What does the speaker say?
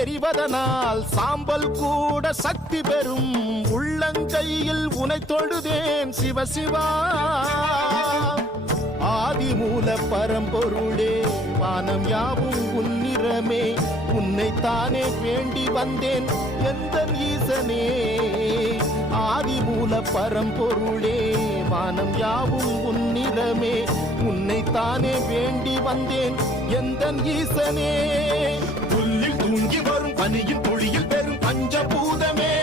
எரிவதனால் சாம்பல் கூட சக்தி பெறும். உள்ளங்கையில் உனை தொழுதேன் சிவசிவா. ஆதிமூல பரம்பொருளே வானம் யாவும் உன்னிறமே. உன்னைத்தானே வேண்டி வந்தேன் எந்தன் ஈசனே. ஆதிமூல பரம்பொருளே வானம் யாவும் உன்னிறமே. உன்னைத்தானே வேண்டி வந்தேன் எந்தன் ஈசனே. புல்லில் தூங்கி வரும் பனியின் துளியில் பெறும் பஞ்சபூதமே.